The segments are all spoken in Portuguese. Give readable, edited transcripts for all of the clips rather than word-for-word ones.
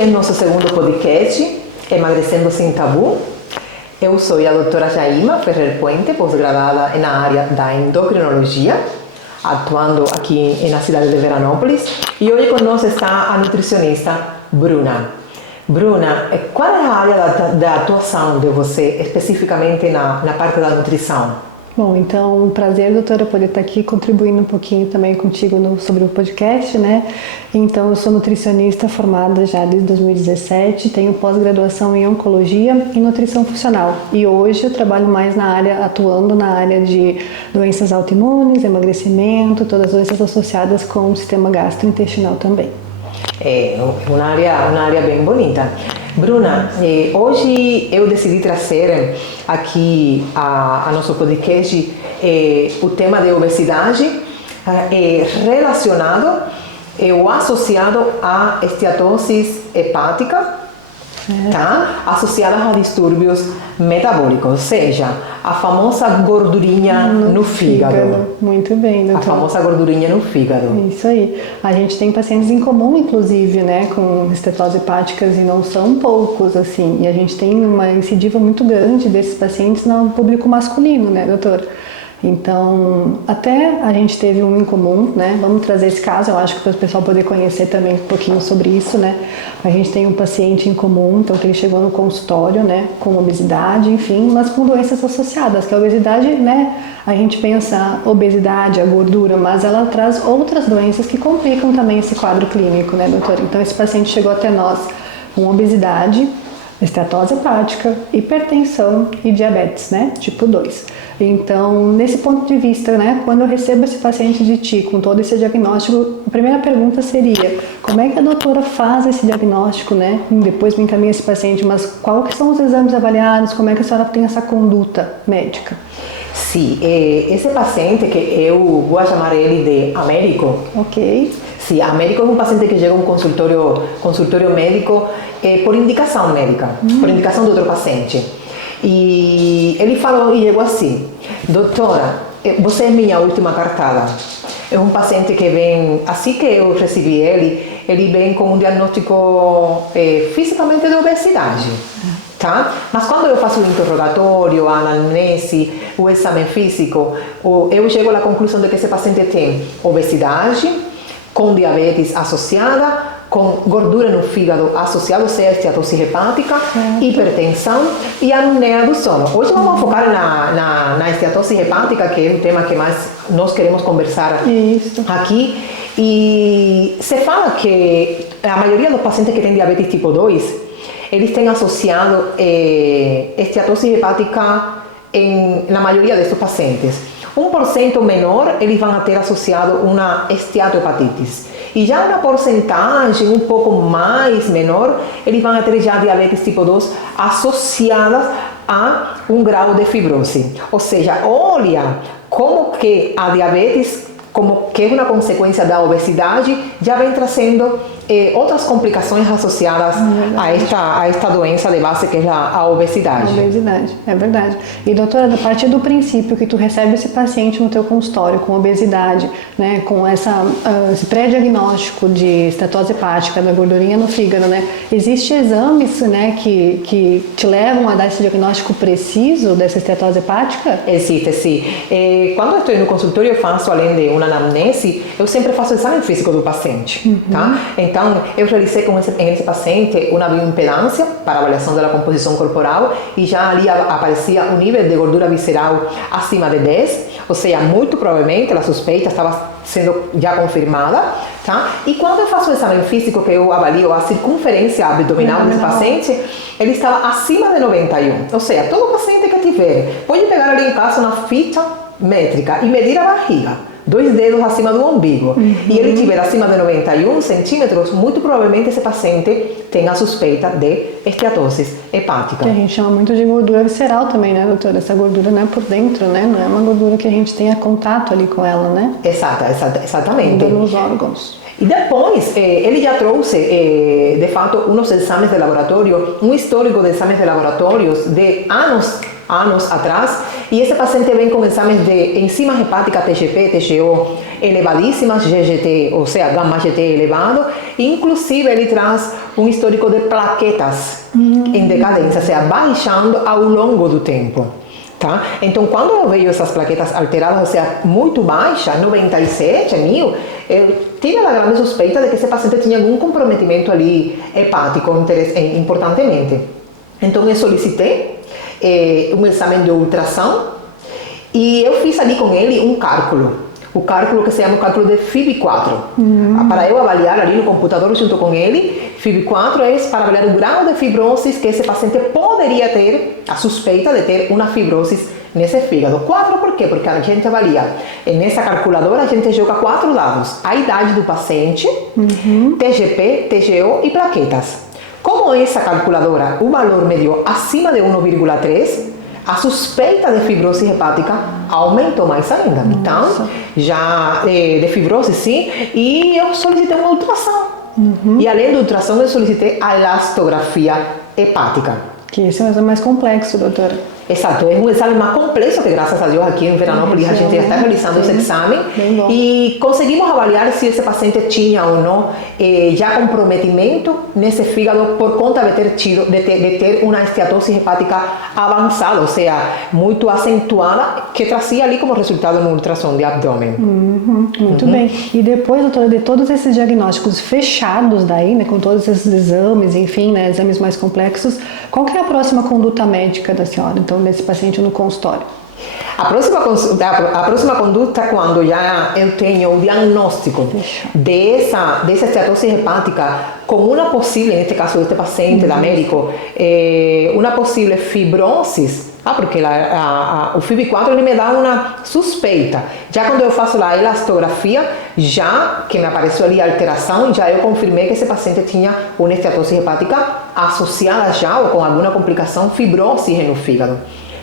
é nosso segundo podcast, Emagrecendo Sem Tabu. Eu sou a doutora Jaima Ferrer Puente, pós-graduada na área da endocrinologia, atuando aqui na cidade de Veranópolis. E hoje conosco está a nutricionista Bruna. Bruna, qual é a área da atuação de você, especificamente na parte da nutrição? Bom, então, um prazer, doutora, poder estar aqui contribuindo um pouquinho também contigo sobre o podcast, né? Então, eu sou nutricionista formada já desde 2017, tenho pós-graduação em oncologia e nutrição funcional. E hoje eu trabalho mais atuando na área de doenças autoimunes, emagrecimento, todas as doenças associadas com o sistema gastrointestinal também. É uma área bem bonita. Bruna, hoje eu decidi trazer aqui a nosso podcast o tema de obesidade relacionado ou associado à esteatose hepática, tá? Associada a distúrbios metabólicos, ou seja, a famosa gordurinha no fígado. Muito bem, doutora. A famosa gordurinha no fígado. Isso aí. A gente tem pacientes em comum, inclusive, né, com estetose hepáticas e não são poucos, assim. E a gente tem uma incidiva muito grande desses pacientes no público masculino, né, doutor? Então, até a gente teve um em comum, né? Vamos trazer esse caso, eu acho que para o pessoal poder conhecer também um pouquinho sobre isso, né? A gente tem um paciente em comum, então que ele chegou no consultório, né? Com obesidade, enfim, mas com doenças associadas, que a obesidade, né? A gente pensa obesidade, a gordura, mas ela traz outras doenças que complicam também esse quadro clínico, né, doutora? Então, esse paciente chegou até nós com obesidade, esteatose hepática, hipertensão e diabetes, né? Tipo 2. Então, nesse ponto de vista, né? Quando eu recebo esse paciente de ti com todo esse diagnóstico, a primeira pergunta seria: como é que a doutora faz esse diagnóstico, né? Depois me encaminha esse paciente, mas qual que são os exames avaliados? Como é que a senhora tem essa conduta médica? Sim, esse paciente que eu vou chamar ele de Américo. Ok. Sim, Américo é um paciente que chega a um consultório médico por indicação médica, por indicação de outro paciente. E ele falou e chegou assim: doutora, você é minha última cartada. É um paciente que vem, assim que eu recebi ele vem com um diagnóstico fisicamente de obesidade. Tá? Mas quando eu faço o interrogatório, a anamnese, o exame físico, eu chego à conclusão de que esse paciente tem obesidade, com diabetes associada, com gordura no fígado associada, ou seja, esteatose hepática, hipertensão e apneia do sono. Hoje vamos focar na esteatose hepática, que é o tema que mais nós queremos conversar aqui. E se fala que a maioria dos pacientes que têm diabetes tipo 2, eles têm associado esteatose hepática na maioria desses pacientes. 1% menor, eles vão ter associado uma esteatohepatites. E já uma porcentagem um pouco mais menor, eles vão ter já diabetes tipo 2 associadas a um grau de fibrose. Ou seja, olha como que a diabetes, como que é uma consequência da obesidade, já vem trazendo outras complicações associadas a esta doença de base que é a obesidade. A obesidade, é verdade. E doutora, a partir do princípio que tu recebe esse paciente no teu consultório com obesidade, né, com esse pré-diagnóstico de estetose hepática, da gordurinha no fígado, né, existem exames, né, que te levam a dar esse diagnóstico preciso dessa estetose hepática? Existe, sim. Quando eu estou no consultório, eu faço, além de uma anamnese, eu sempre faço o exame físico do paciente, tá? Então, eu realizei em esse paciente uma bioimpedância para avaliação da composição corporal e já ali aparecia um nível de gordura visceral acima de 10, ou seja, muito provavelmente a suspeita estava sendo já confirmada, tá? E quando eu faço o exame físico, que eu avalio a circunferência abdominal desse paciente, ele estava acima de 91, ou seja, todo paciente que tiver, pode pegar ali em casa uma fita métrica e medir a barriga, 2 dedos acima do umbigo, e ele tiver acima de 91 centímetros, muito provavelmente esse paciente tem a suspeita de esteatose hepática. Que a gente chama muito de gordura visceral também, né, doutora? Essa gordura não é por dentro, né? Não é uma gordura que a gente tenha contato ali com ela, né? Exatamente. Nos órgãos. E depois, ele já trouxe, de fato, uns exames de laboratório, um histórico de exames de laboratórios de anos anos atrás, e esse paciente vem com exames de enzima hepática TGP, TGO elevadíssimas, GGT, ou seja, γ-GT elevado, inclusive ele traz um histórico de plaquetas em decadência, ou seja, baixando ao longo do tempo. Tá? Então, quando eu vejo essas plaquetas alteradas, ou seja, muito baixa, 97 mil, eu tive a grande suspeita de que esse paciente tinha algum comprometimento ali hepático, importantemente. Então, eu solicitei um exame de ultrassom e eu fiz ali com ele um cálculo. O cálculo que se chama o cálculo de FIB4. Para eu avaliar ali no computador junto com ele, FIB4 é para avaliar o grau de fibrose que esse paciente poderia ter, a suspeita de ter uma fibrose nesse fígado. 4 por quê? Porque a gente avalia, nessa calculadora a gente joga 4 dados: a idade do paciente, TGP, TGO e plaquetas. Como essa calculadora, o valor mediu acima de 1,3, a suspeita de fibrose hepática aumentou mais ainda. Então, já de fibrose sim, e eu solicitei uma ultrassom. E além do ultrassom, eu solicitei a elastografia hepática. Que esse é um exame mais complexo, doutora. Exato, é um exame mais complexo que, graças a Deus, aqui em Veranópolis a gente já está realizando esse exame e conseguimos avaliar se esse paciente tinha ou não já comprometimento nesse fígado por conta de ter uma esteatose hepática avançada, ou seja, muito acentuada, que trazia ali como resultado no ultrassom de abdômen. Muito bem. E depois, doutora, de todos esses diagnósticos fechados daí, né, com todos esses exames, enfim, né, exames mais complexos, qual que é a próxima conduta médica da senhora, então, desse paciente no consultório? A próxima conduta, quando já eu tenho o diagnóstico dessa esteatose hepática com uma possível, neste caso deste paciente da médico, uma possível fibrose, porque o FIB4 ele me dá uma suspeita. Já quando eu faço a elastografia, já que me apareceu ali a alteração, já eu confirmei que esse paciente tinha uma esteatose hepática associada já ou com alguma complicação fibrose no fígado.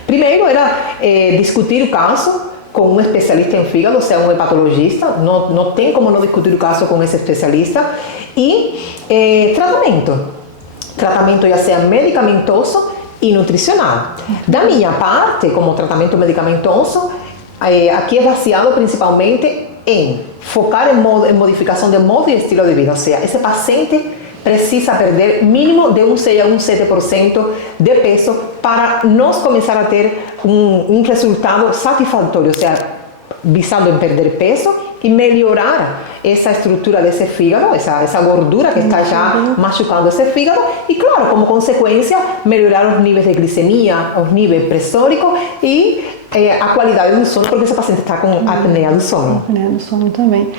Primeiro era discutir o caso com um especialista em fígado, ou seja, um hepatologista, não tem como não discutir o caso com esse especialista, e tratamento já seja medicamentoso e nutricional. Da minha parte, como tratamento medicamentoso, aqui é baseado principalmente em focar em modificação de modo e estilo de vida, ou seja, esse paciente precisa perder mínimo de 6 a 7% de peso para nós começar a ter um resultado satisfatório, ou seja, visando em perder peso e melhorar essa estrutura desse fígado, essa gordura que está já machucando esse fígado e, claro, como consequência, melhorar os níveis de glicemia, os níveis pressóricos e a qualidade do sono, porque esse paciente está com apneia do sono. Apneia do sono também.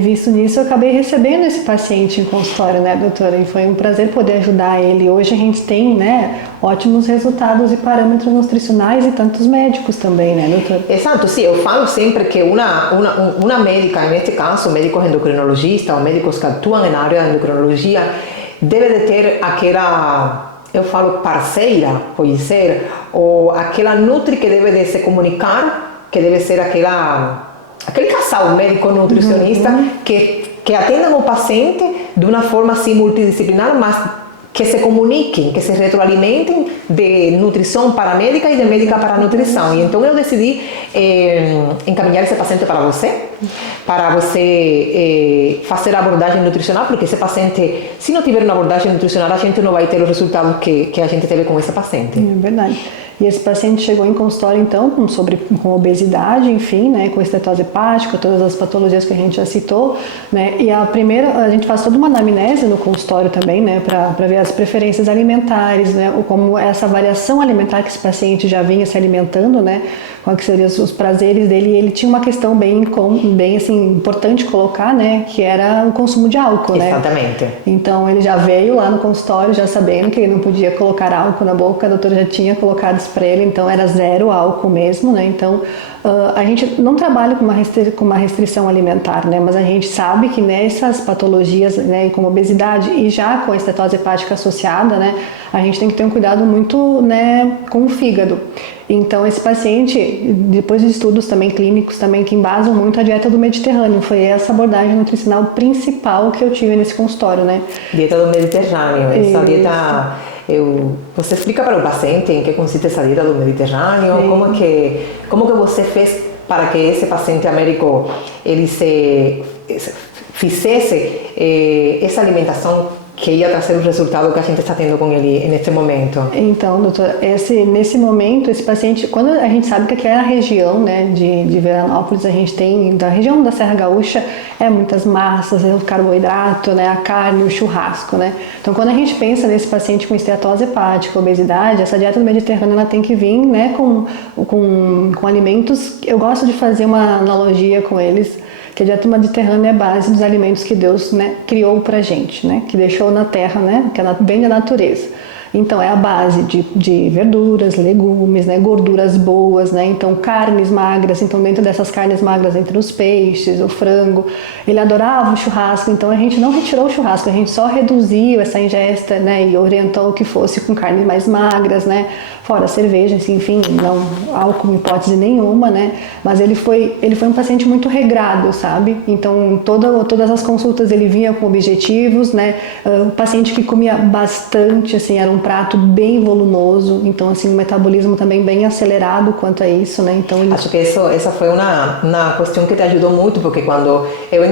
Visto nisso, eu acabei recebendo esse paciente em consultório, né, doutora? E foi um prazer poder ajudar ele. Hoje a gente tem, né, ótimos resultados e parâmetros nutricionais e tantos médicos também, né, doutora? Exato, sim. Eu falo sempre que uma médica, neste caso, médicos endocrinologistas ou médicos que atuam na área da endocrinologia, deve de ter aquela... eu falo parceira, pode ser, ou aquela nutri que deve de se comunicar, que deve ser aquele casal médico-nutricionista que atendam o paciente de uma forma assim multidisciplinar, mas que se comuniquem, que se retroalimentem de nutrição para a médica e de médica para a nutrição. E então eu decidi encaminhar esse paciente para você fazer a abordagem nutricional, porque esse paciente, se não tiver uma abordagem nutricional, a gente não vai ter os resultados que a gente teve com esse paciente. É verdade. E esse paciente chegou em consultório, então, com obesidade, enfim, né, com estetose hepática, todas as patologias que a gente já citou, né, e a gente faz toda uma anamnese no consultório também, né, para ver as preferências alimentares, né, como essa variação alimentar que esse paciente já vinha se alimentando, né, quais seriam os prazeres dele. E ele tinha uma questão bem assim, importante colocar, né, que era o consumo de álcool, né. Exatamente. Então, ele já veio lá no consultório já sabendo que ele não podia colocar álcool na boca, a doutora já tinha colocado isso para ele, então era 0 álcool mesmo, né, então a gente não trabalha com uma restrição alimentar, né, mas a gente sabe que nessas patologias, né, como obesidade e já com a estetose hepática associada, né, a gente tem que ter um cuidado muito, né, com o fígado. Então esse paciente, depois de estudos também clínicos também que embasam muito a dieta do Mediterrâneo, foi essa abordagem nutricional principal que eu tive nesse consultório, né. Dieta do Mediterrâneo, essa dieta você explica para o paciente em que consiste essa dieta do Mediterrâneo, como que você fez para que esse paciente américo ele fizesse essa alimentação que ia trazer o resultado que a gente está tendo com ele neste momento. Então, doutora, nesse momento, esse paciente, quando a gente sabe que aquela região, né, de Veranópolis, a gente tem, da região da Serra Gaúcha, muitas massas, o carboidrato, né, a carne, o churrasco, né. Então, quando a gente pensa nesse paciente com esteatose hepática, obesidade, essa dieta do Mediterrâneo, ela tem que vir, né, com alimentos, eu gosto de fazer uma analogia com eles, que a dieta mediterrânea é a base dos alimentos que Deus, né, criou pra gente, né, que deixou na terra, né, que vem da natureza. Então é a base de verduras, legumes, né, gorduras boas, né, então carnes magras, então dentro dessas carnes magras entre os peixes, o frango, ele adorava o churrasco, então a gente não retirou o churrasco, a gente só reduziu essa ingesta, né, e orientou que fosse com carnes mais magras, né, fora cerveja, assim, enfim, não álcool em hipótese nenhuma, né, mas ele foi um paciente muito regrado, sabe, então todas as consultas ele vinha com objetivos, né, o paciente que comia bastante, assim, era um prato bem volumoso, então assim, o metabolismo também bem acelerado quanto a isso, né, então ele... Acho que essa foi uma questão que te ajudou muito, porque quando eu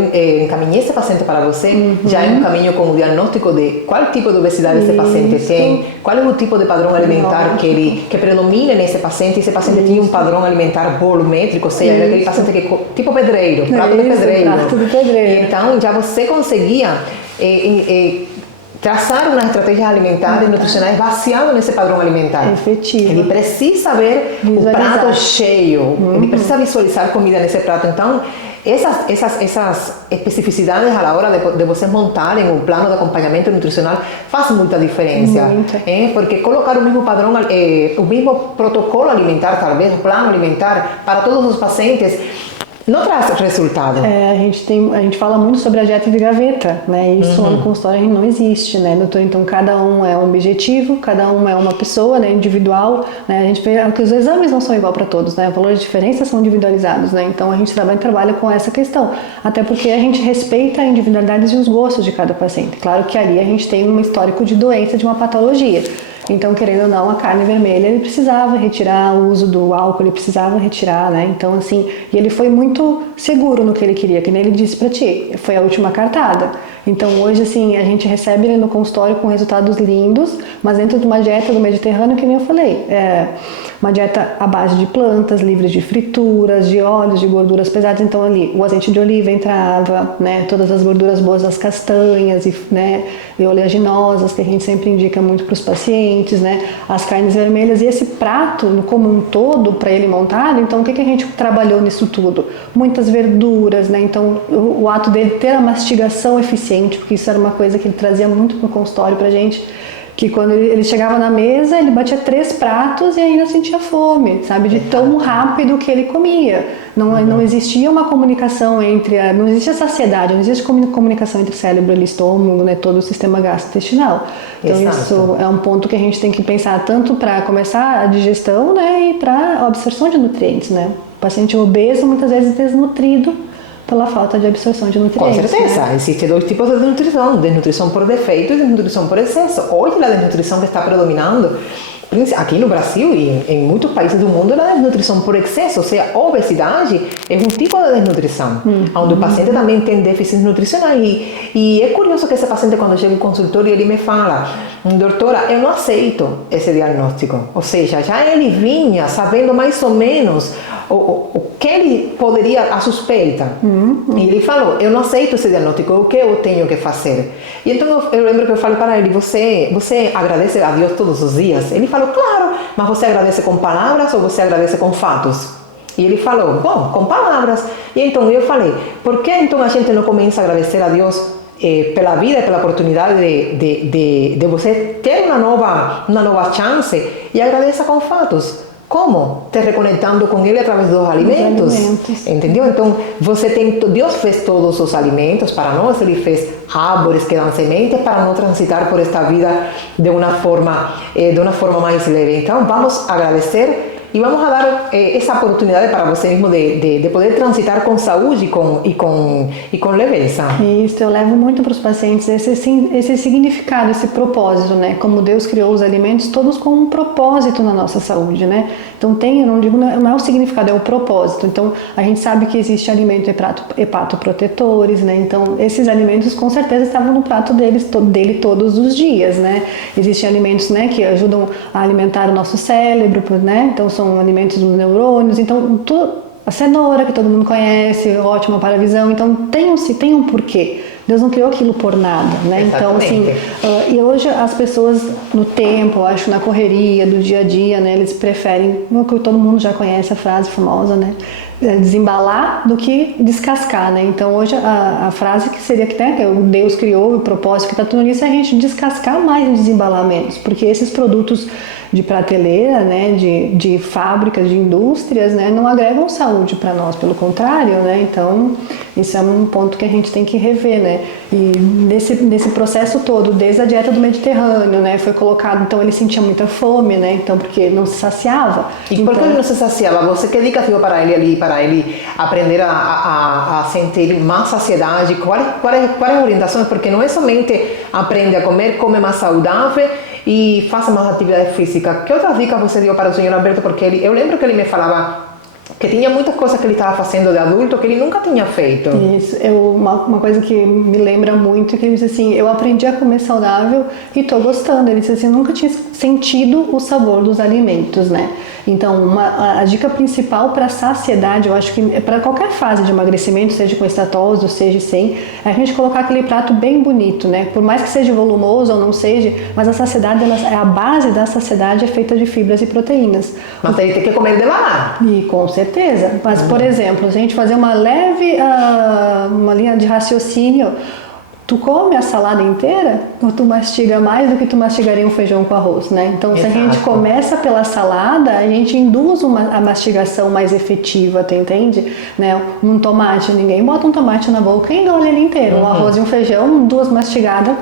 encaminhei esse paciente para você, já é um caminho com o diagnóstico de qual tipo de obesidade esse paciente tem, qual é o tipo de padrão alimentar que predomina nesse paciente. Esse paciente tinha um padrão alimentar volumétrico, ou seja, era aquele paciente que tipo pedreiro, prato de pedreiro. Prato de pedreiro. Então já você conseguia traçar uma estratégia alimentar e nutricionais baseado nesse padrão alimentar. Efetivo. Ele precisa ver o prato cheio, ele precisa visualizar comida nesse prato. Então, essas especificidades à hora de vocês montarem o plano de acompanhamento nutricional faz muita diferença. Porque colocar o mesmo padrão, o mesmo protocolo alimentar, talvez, o plano alimentar para todos os pacientes, não traz resultado. A gente fala muito sobre a dieta de gaveta, né? Isso no consultório não existe, né, doutor? Então cada um é um objetivo, cada um é uma pessoa, né, individual, né? A gente vê que os exames não são igual para todos, né? Os valores de diferença são individualizados, né? Então a gente trabalha com essa questão, até porque a gente respeita a individualidade e os gostos de cada paciente. Claro que ali a gente tem um histórico de doença, de uma patologia. Então, querendo ou não, a carne vermelha, ele precisava retirar o uso do álcool, ele precisava retirar, né? Então, assim, e ele foi muito seguro no que ele queria, que nem ele disse pra ti, foi a última cartada. Então, hoje, assim, a gente recebe ele no consultório com resultados lindos, mas dentro de uma dieta do Mediterrâneo, que nem eu falei, uma dieta à base de plantas, livres de frituras, de óleos, de gorduras pesadas. Então, ali, o azeite de oliva entrava, né? Todas as gorduras boas, as castanhas, né? E oleaginosas, que a gente sempre indica muito para os pacientes, né? As carnes vermelhas. E esse prato, como um todo, para ele montado, então, o que a gente trabalhou nisso tudo? Muitas verduras, né? Então, o ato dele ter a mastigação eficiente, porque isso era uma coisa que ele trazia muito para o consultório para a gente, que quando ele chegava na mesa, ele batia 3 pratos e ainda sentia fome, sabe? De tão rápido que ele comia. Não existia uma comunicação não existia saciedade, não existe comunicação entre cérebro e estômago, né? Todo o sistema gastrointestinal. Então isso é um ponto que a gente tem que pensar tanto para começar a digestão, né? E para a absorção de nutrientes, né? O paciente obeso muitas vezes desnutrido pela falta de absorção de nutrientes. Com certeza, né? Existem 2 tipos de desnutrição por defeito e desnutrição por excesso. Hoje a desnutrição que está predominando aqui no Brasil e em muitos países do mundo, a desnutrição por excesso, ou seja, a obesidade é um tipo de desnutrição, onde o paciente também tem déficits nutricionais. E é curioso que esse paciente, quando chega ao consultório, ele me fala: doutora, eu não aceito esse diagnóstico. Ou seja, já ele vinha sabendo mais ou menos o que ele poderia, a suspeita. E ele falou: eu não aceito esse diagnóstico, o que eu tenho que fazer? E então eu lembro que eu falei para ele: você agradece a Deus todos os dias? Ele falou: claro, mas você agradece com palavras ou você agradece com fatos? E ele falou: bom, com palavras. E então eu falei: por que então a gente não começa a agradecer a Deus pela vida e pela oportunidade de você ter uma nova chance, e agradeça com fatos? Como? Te reconectando com ele através dos alimentos. Entendeu? Então, Deus fez todos os alimentos para nós, ele fez árvores que dão sementes para não transitar por esta vida de uma forma mais leve. Então, vamos agradecer e vamos dar essa oportunidade para você mesmo de poder transitar com saúde e com leveza. Isso, eu levo muito para os pacientes esse significado, esse propósito, né? Como Deus criou os alimentos todos com um propósito na nossa saúde, né? Então eu não digo, não é o significado, é o propósito. Então a gente sabe que existe alimento hepatoprotetores, né? Então esses alimentos com certeza estavam no prato dele todos os dias, né? Existem alimentos, né, que ajudam a alimentar o nosso cérebro, né? Então são alimentos dos neurônios. Então a cenoura, que todo mundo conhece, ótima para a visão. Então tem um porquê. Deus não criou aquilo por nada, né? Então, assim, e hoje as pessoas no tempo, eu acho, na correria do dia a dia, né? Eles preferem, que todo mundo já conhece a frase famosa, né? Desembalar do que descascar, né? Então hoje a frase que seria que, né, que o Deus criou, o propósito que está tudo nisso é a gente descascar mais e desembalar menos, porque esses produtos de prateleira, né, de fábricas, de indústrias, né, não agregam saúde para nós, pelo contrário, né? Então isso é um ponto que a gente tem que rever, né? E nesse processo todo, desde a dieta do Mediterrâneo, né, foi colocado, então ele sentia muita fome, né? Então porque não se saciava. E por que ele não se saciava? Você que dica deu para ele ali, para ele aprender a sentir mais saciedade? Quais orientações? Porque não é somente aprende a comer, come mais saudável e faça mais atividade física. Que outras dicas você deu para o senhor Alberto? Porque eu lembro que ele me falava que tinha muitas coisas que ele estava fazendo de adulto que ele nunca tinha feito. Isso, uma coisa que me lembra muito é que ele disse assim, eu aprendi a comer saudável e estou gostando. Ele disse assim, eu nunca tinha sentido o sabor dos alimentos, né? Então, a dica principal para saciedade, eu acho que para qualquer fase de emagrecimento, seja com estatose ou seja sem, é a gente colocar aquele prato bem bonito, né? Por mais que seja volumoso ou não seja, mas a saciedade, a base da saciedade é feita de fibras e proteínas. Mas ele tem que comer devagar. E com certeza. Mas, por exemplo, se a gente fazer uma leve uma linha de raciocínio, tu come a salada inteira ou tu mastiga mais do que tu mastigaria um feijão com arroz, né? Então, se a gente começa pela salada, a gente induz a mastigação mais efetiva, tu entende? Né? Um tomate, ninguém bota um tomate na boca e engole ele inteiro. Um arroz e um feijão, 2 mastigadas,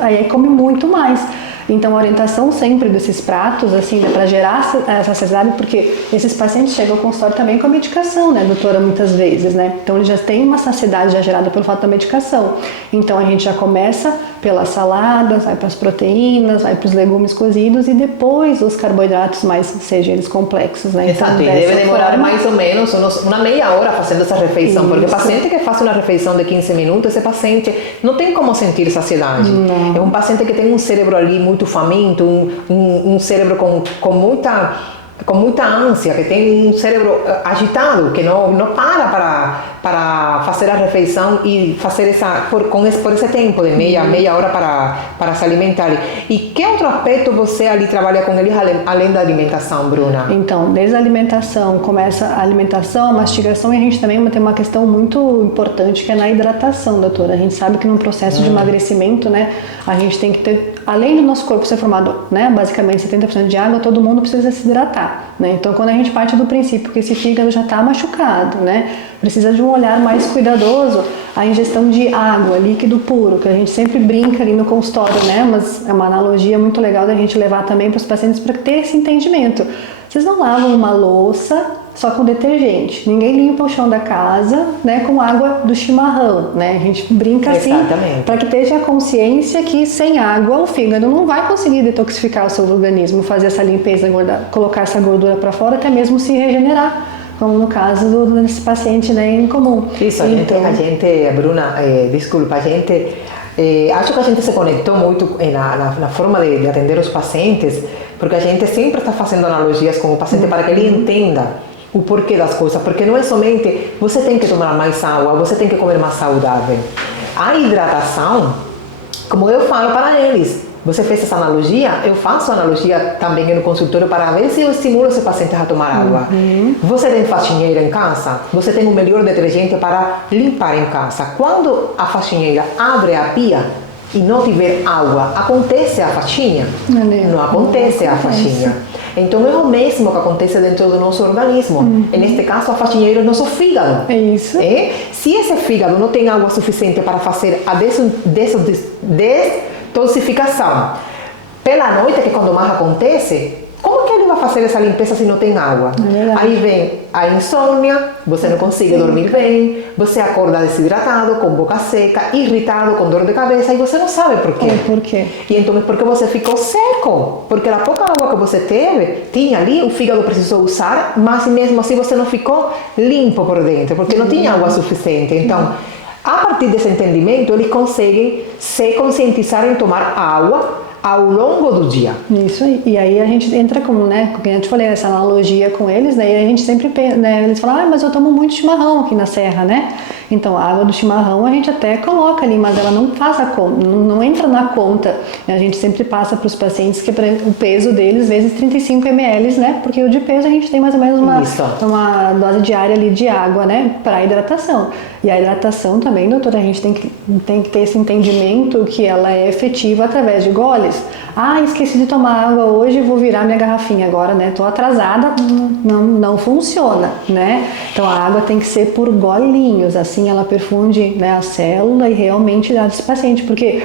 aí come muito mais. Então, a orientação sempre desses pratos, assim, né, para gerar essa saciedade, porque esses pacientes chegam ao consultório também com a medicação, né, doutora, muitas vezes, né? Então, eles já têm uma saciedade já gerada pelo fato da medicação. Então, a gente já começa pelas saladas, vai para as proteínas, vai para os legumes cozidos e depois os carboidratos mais, sejam eles complexos, né? Exato, então, e deve demorar mais ou menos uma meia hora fazendo essa refeição, isso. Porque o paciente que faz uma refeição de 15 minutos, esse paciente não tem como sentir saciedade. Não. É um paciente que tem um cérebro ali muito faminto, um cérebro com muita ânsia, que tem um cérebro agitado, que não para fazer a refeição e fazer por esse tempo de meia hora para se alimentar. E que outro aspecto você ali trabalha com eles além da alimentação, Bruna? Então, desde a alimentação, começa a alimentação, a mastigação, e a gente também tem uma questão muito importante que é na hidratação, doutora. A gente sabe que num processo de emagrecimento, né, a gente tem que ter, além do nosso corpo ser formado, né, basicamente 70% de água, todo mundo precisa se hidratar, né? Então, quando a gente parte do princípio que esse fígado já está machucado, né, precisa de um olhar mais cuidadoso, a ingestão de água, líquido puro, que a gente sempre brinca ali no consultório, né? Mas é uma analogia muito legal da gente levar também para os pacientes para ter esse entendimento. Vocês não lavam uma louça só com detergente. Ninguém limpa o chão da casa, né, com água do chimarrão, né? A gente brinca assim para que esteja a consciência que sem água o fígado não vai conseguir detoxificar o seu organismo, fazer essa limpeza, colocar essa gordura para fora, até mesmo se regenerar, como no caso desse paciente, né, em comum. Isso, a gente, Bruna, desculpa, acho que a gente se conectou muito na forma de atender os pacientes, porque a gente sempre está fazendo analogias com o paciente para que ele entenda o porquê das coisas, porque não é somente você tem que tomar mais água, você tem que comer mais saudável. A hidratação, como eu falo para eles, você fez essa analogia, eu faço analogia também no consultório para ver se eu estimulo esse paciente a tomar água. Você tem faxineira em casa? Você tem o melhor detergente para limpar em casa. Quando a faxineira abre a pia e não tiver água, acontece a faxina? Não acontece a faxina. Então é o mesmo que acontece dentro do nosso organismo. Neste caso, a faxineira é o nosso fígado. É isso. Se esse fígado não tem água suficiente para fazer a detoxificação pela noite, que quando mais acontece, como que ele vai vai fazer essa limpeza se não tem água? Aí vem a insônia, você não consegue dormir bem, você acorda desidratado, com boca seca, irritado, com dor de cabeça, e você não sabe por quê. Por quê? E então é porque você ficou seco, porque a pouca água que você teve, tinha ali, o fígado precisou usar, mas mesmo assim você não ficou limpo por dentro, porque não tinha água suficiente. Então, a partir desse entendimento, eles conseguem se conscientizar em tomar água ao longo do dia. Isso aí. E aí a gente entra como, né, como eu te falei, essa analogia com eles, né, e a gente sempre, né, eles falam, mas eu tomo muito chimarrão aqui na serra, né? Então, a água do chimarrão a gente até coloca ali, mas ela não faz a conta, não entra na conta. A gente sempre passa para os pacientes que o peso deles vezes 35 ml, né? Porque o de peso a gente tem mais ou menos uma dose diária ali de água, né? Para hidratação. E a hidratação também, doutora, a gente tem que ter esse entendimento que ela é efetiva através de goles. Ah, esqueci de tomar água hoje, vou virar minha garrafinha agora, né? Tô atrasada, não funciona, né? Então a água tem que ser por golinhos, assim ela perfunde, né, a célula e realmente dá esse paciente, porque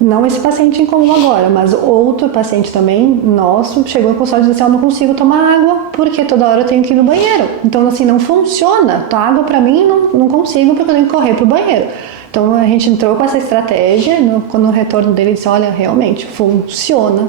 não esse paciente incomum agora, mas outro paciente também nosso chegou com sorte e disse assim, eu não consigo tomar água porque toda hora eu tenho que ir no banheiro. Então assim, não funciona. A água para mim não consigo porque eu tenho que correr pro banheiro. Então a gente entrou com essa estratégia, no retorno dele disse, olha, realmente funciona,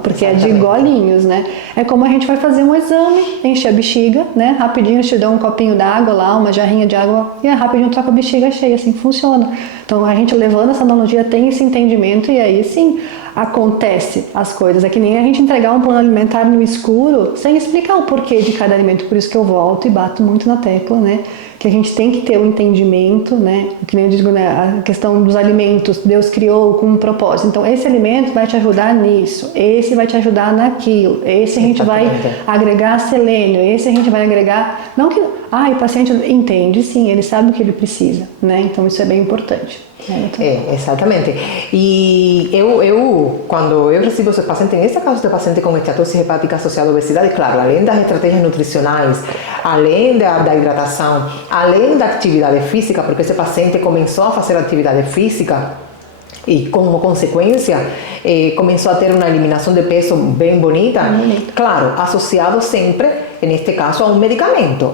porque é de golinhos, né? É como a gente vai fazer um exame, enche a bexiga, né? Rapidinho te dá um copinho d'água lá, uma jarrinha de água e rapidinho troca a bexiga cheia, assim funciona. Então a gente levando essa analogia tem esse entendimento e aí sim acontece as coisas. É que nem a gente entregar um plano alimentar no escuro sem explicar o porquê de cada alimento, por isso que eu volto e bato muito na tecla, né? Que a gente tem que ter o entendimento, né? Que nem eu digo, né? A questão dos alimentos, Deus criou com um propósito. Então, esse alimento vai te ajudar nisso, esse vai te ajudar naquilo, esse a gente vai agregar selênio, esse a gente vai agregar... Não que... o paciente entende, sim, ele sabe o que ele precisa, né? Então, isso é bem importante. Exatamente. E quando eu recebo os pacientes, nesse caso de paciente com esteatose hepática associada à obesidade, claro, além das estratégias nutricionais, além da hidratação, além da atividade física, porque esse paciente começou a fazer atividade física e como consequência começou a ter uma eliminação de peso bem bonita, claro, associado sempre, neste caso, a um medicamento.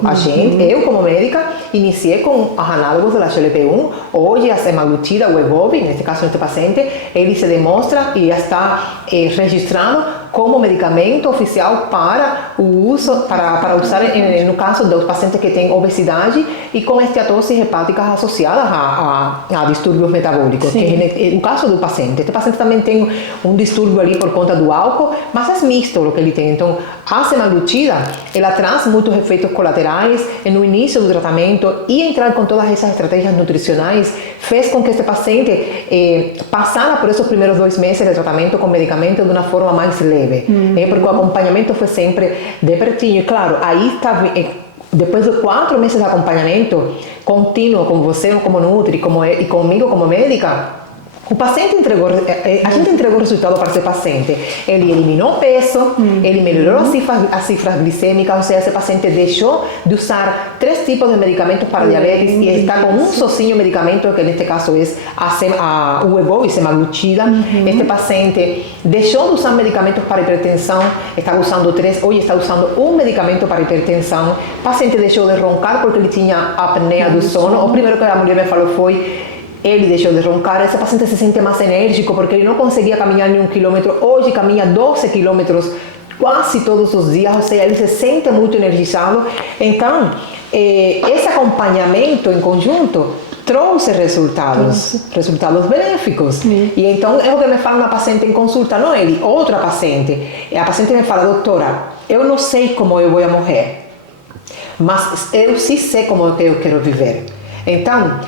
Eu como médica, iniciei com os análogos da GLP-1, hoje a semaglutida, o Wegovy, neste caso, neste paciente, ele se demonstra e já está registrado como medicamento oficial para o uso, para usar no caso dos pacientes que têm obesidade e com esteatose hepática associada a distúrbios metabólicos, que é o caso do paciente. Este paciente também tem um distúrbio ali por conta do álcool, mas é misto o que ele tem. Então, a semaglutida, ela traz muitos efeitos colaterais no início do tratamento e entrar com todas essas estratégias nutricionais fez com que este paciente passara por esses primeiros 2 meses de tratamento com medicamento de uma forma mais leve. Porque o acompanhamento foi sempre de pertinho. E claro, aí está, depois de 4 meses de acompanhamento contínuo com você como Nutri e comigo como médica, o paciente a gente entregou o resultado para esse paciente. Ele eliminou peso, ele melhorou as cifras glicêmicas, ou seja, esse paciente deixou de usar 3 tipos de medicamentos para diabetes e está com um sozinho medicamento, que neste caso é o Wegovy, semaglutida. Este paciente deixou de usar medicamentos para hipertensão, está usando 3, hoje está usando um medicamento para hipertensão. O paciente deixou de roncar porque ele tinha apneia do sono. O primeiro que a mulher me falou foi: ele deixou de roncar, esse paciente se sente mais enérgico porque ele não conseguia caminhar nem 1 quilômetro, hoje caminha 12 quilômetros quase todos os dias, ou seja, ele se sente muito energizado. Então, esse acompanhamento em conjunto trouxe resultados benéficos. E então, é o que me fala uma paciente em consulta, não ele, outra paciente. A paciente me fala: doutora, eu não sei como eu vou morrer, mas eu sim sei como eu quero viver. Então,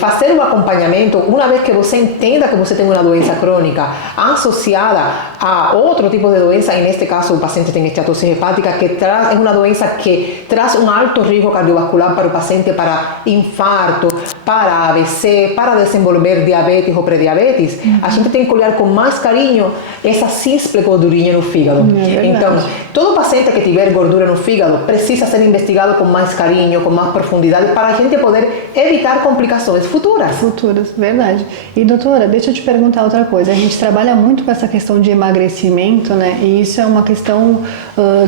fazer um acompanhamento, uma vez que você entenda que você tem uma doença crônica associada a outro tipo de doença, e neste caso o paciente tem esteatose hepática, que é uma doença que traz um alto risco cardiovascular para o paciente, para infarto, para AVC, para desenvolver diabetes ou pré-diabetes, a gente tem que olhar com mais carinho essa simples gordurinha no fígado. Então, todo paciente que tiver gordura no fígado precisa ser investigado com mais carinho, com mais profundidade, para a gente poder evitar complicações gerações futuras. Verdade. E doutora, deixa eu te perguntar outra coisa. A gente trabalha muito com essa questão de emagrecimento, né? E isso é uma questão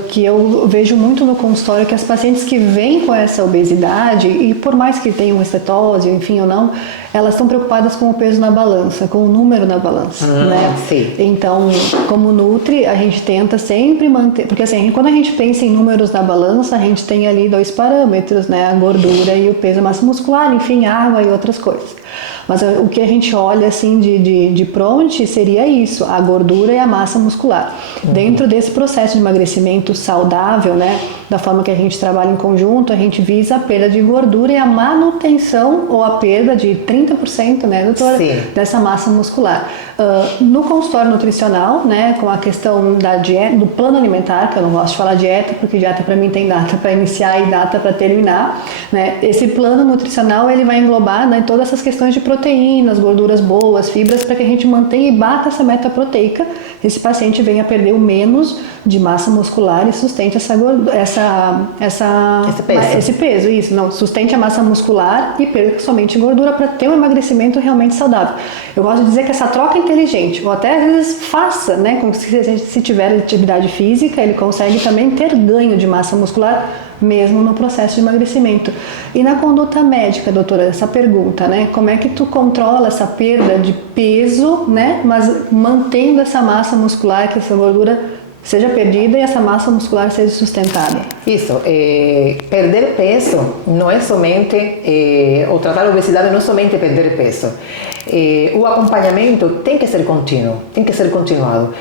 que eu vejo muito no consultório, que as pacientes que vêm com essa obesidade, e por mais que tenham estetose, enfim ou não, elas estão preocupadas com o peso na balança, com o número na balança, né? Sim. Então, como Nutri, a gente tenta sempre manter, porque assim, quando a gente pensa em números na balança, a gente tem ali 2 parâmetros, né? A gordura e o peso, a massa muscular, enfim, água e outras coisas. Mas o que a gente olha assim de pronto seria isso, a gordura e a massa muscular. Dentro desse processo de emagrecimento saudável, né, da forma que a gente trabalha em conjunto, a gente visa a perda de gordura e a manutenção ou a perda de 30%, né, doutora, dessa massa muscular. No consultório nutricional, né, com a questão da dieta, do plano alimentar, que eu não gosto de falar dieta, porque dieta para mim tem data para iniciar e data para terminar, né, esse plano nutricional ele vai englobar, né, todas essas questões de proteínas, gorduras boas, fibras, para que a gente mantenha e bata essa meta proteica, esse paciente venha perder o menos de massa muscular e sustente esse peso, isso, não, sustente a massa muscular e perca somente gordura para ter um emagrecimento realmente saudável. Eu gosto de dizer que essa troca inteligente, ou até às vezes faça, né, com que se tiver atividade física, ele consegue também ter ganho de massa muscular, mesmo no processo de emagrecimento. E na conduta médica, doutora, essa pergunta, né? Como é que tu controla essa perda de peso, né? Mas mantendo essa massa muscular, que essa gordura seja perdida e essa massa muscular seja sustentada? Isso, perder peso não é somente, ou tratar a obesidade não é somente perder peso. O acompanhamento tem que ser contínuo, tem que ser continuado.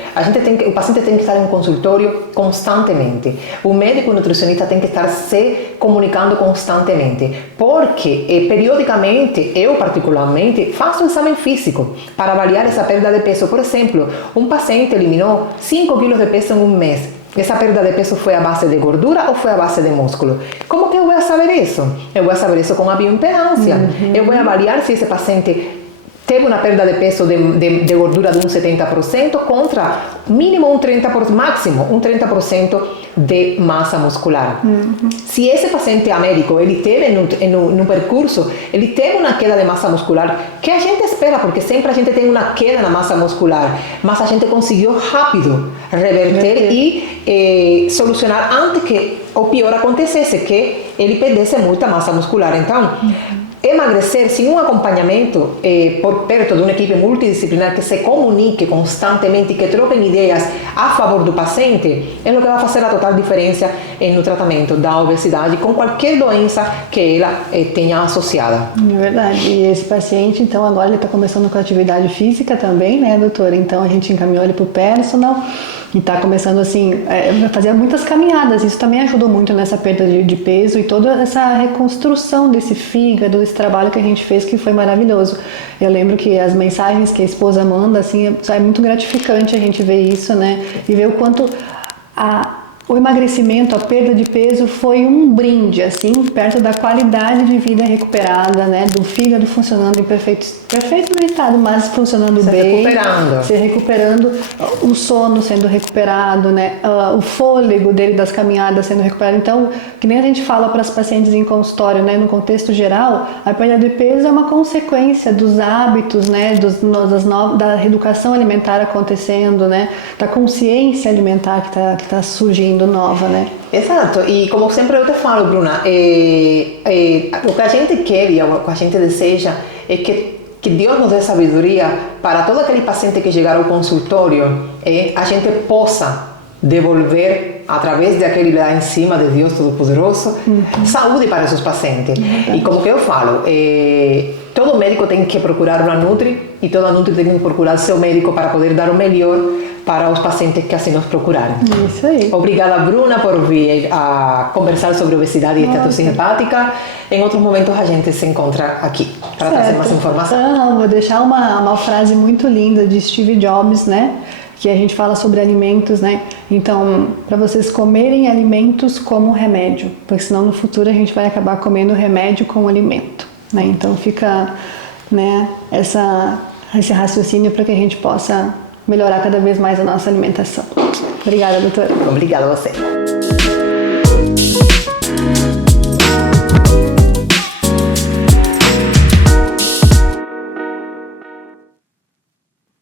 O paciente tem que estar em um consultório constantemente. O médico nutricionista tem que estar se comunicando constantemente, porque periodicamente, eu particularmente, faço um exame físico para avaliar essa perda de peso. Por exemplo, um paciente eliminou 5 quilos de peso em um mês. Essa perda de peso foi a base de gordura ou foi a base de músculo? Como que eu vou saber isso? Eu vou saber isso com a bioimpedância. Eu vou avaliar se esse paciente teve uma perda de peso de gordura de um 70% contra mínimo um 30%, máximo um 30% de massa muscular. Se esse paciente américo, ele teve no percurso, ele teve uma queda de massa muscular, que a gente espera, porque sempre a gente tem uma queda na massa muscular, mas a gente conseguiu rápido reverter e solucionar antes que o pior acontecesse, que ele perdesse muita massa muscular. Então, emagrecer sem um acompanhamento por perto de uma equipe multidisciplinar que se comunique constantemente, que troquem ideias a favor do paciente, é o que vai fazer a total diferença no tratamento da obesidade com qualquer doença que ela tenha associada. É verdade. E esse paciente, então, agora ele está começando com atividade física também, né, doutora? Então, a gente encaminhou ele para o personal e está começando, assim, a fazer muitas caminhadas. Isso também ajudou muito nessa perda de peso e toda essa reconstrução desse fígado, desse trabalho que a gente fez, que foi maravilhoso. Eu lembro que as mensagens que a esposa manda, assim, é muito gratificante a gente ver isso, né? E ver o quanto o emagrecimento, a perda de peso foi um brinde, assim, perto da qualidade de vida recuperada, né? Do fígado funcionando em perfeito estado, mas funcionando bem. Se recuperando, o sono sendo recuperado, né? O fôlego dele das caminhadas sendo recuperado. Então, que nem a gente fala para as pacientes em consultório, né? No contexto geral, a perda de peso é uma consequência dos hábitos, né? Da reeducação alimentar acontecendo, né? Da consciência alimentar que tá surgindo nova, né? Exato, e como sempre eu te falo, Bruna, o que a gente quer e o que a gente deseja é que Deus nos dê sabedoria para todo aquele paciente que chegar ao consultório, a gente possa devolver, através daquele lá em cima de Deus Todo-Poderoso, saúde para esses pacientes. E como que eu falo, todo médico tem que procurar uma Nutri e toda Nutri tem que procurar seu médico para poder dar o melhor para os pacientes que assim nos procurarem. Isso aí. Obrigada, Bruna, por vir a conversar sobre obesidade e estetose hepática. Em outros momentos a gente se encontra aqui para trazer mais informação. Vou deixar uma frase muito linda de Steve Jobs, né? Que a gente fala sobre alimentos, né? Então, para vocês comerem alimentos como remédio, porque senão no futuro a gente vai acabar comendo remédio com alimento, né? Então fica, né, esse raciocínio para que a gente possa melhorar cada vez mais a nossa alimentação. Obrigada, doutora. Obrigada a você.